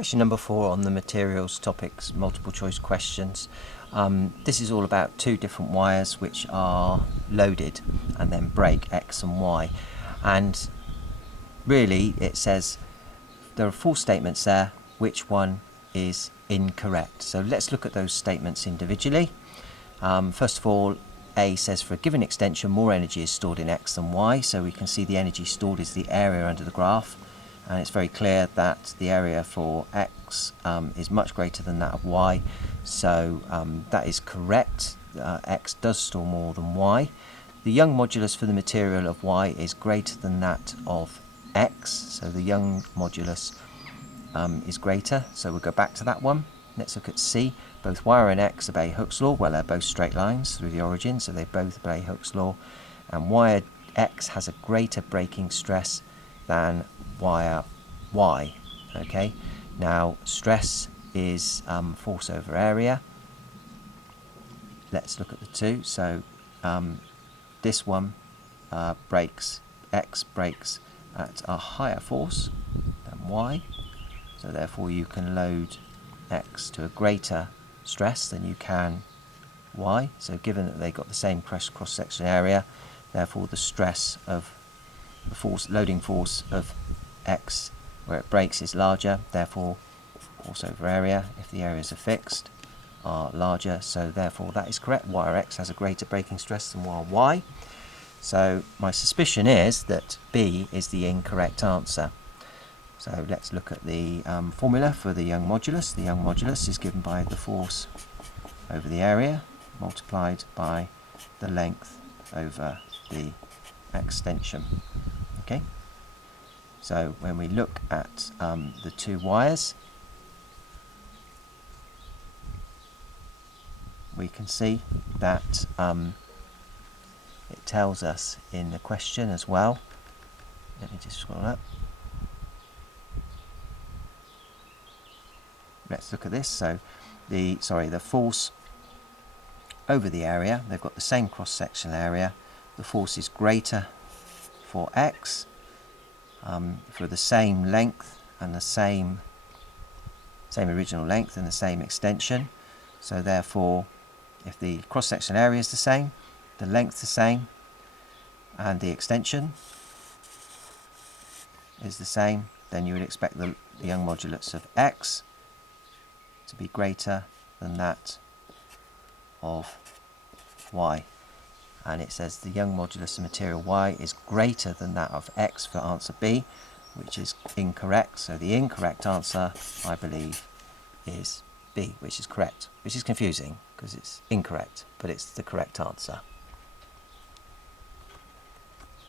Question number 4 on the materials topics, multiple choice questions. This is all about two different wires which are loaded and then break X and Y. And really it says there are 4 statements there, which one is incorrect. So let's look at those statements individually. First of all, A says for a given extension more energy is stored in X than Y, so we can see the energy stored is the area under the graph, and it's very clear that the area for X is much greater than that of Y, so that is correct. X does store more than Y. The Young modulus for the material of Y is greater than that of X, so the Young modulus is greater, so we'll go back to that one. Let's look at C. Both Y and X obey Hooke's law. Well, they're both straight lines through the origin, so they both obey Hooke's law. And wire X has a greater breaking stress than wire Y. Okay. Now, stress is force over area. Let's look at the two. So this one breaks, X breaks at a higher force than Y. So therefore you can load X to a greater stress than you can Y. So given that they got the same cross-section area, therefore the stress of the force, loading force of X where it breaks is larger, therefore force over area, if the areas are fixed, are larger, so therefore that is correct. Wire X has a greater breaking stress than wire Y. So my suspicion is that B is the incorrect answer. So let's look at the formula for the Young modulus. The Young modulus is given by the force over the area multiplied by the length over the extension. Okay. So when we look at the two wires, we can see that it tells us in the question as well. Let me just scroll up. Let's look at this. So the force over the area, they've got the same cross-sectional area. The force is greater for X for the same length and the same original length and the same extension. So therefore, if the cross-sectional area is the same, the length the same, and the extension is the same, then you would expect the Young modulus of X to be greater than that of Y. And it says the Young modulus of material Y is greater than that of X for answer B, which is incorrect. So the incorrect answer, I believe, is B, which is correct, which is confusing because it's incorrect, but it's the correct answer.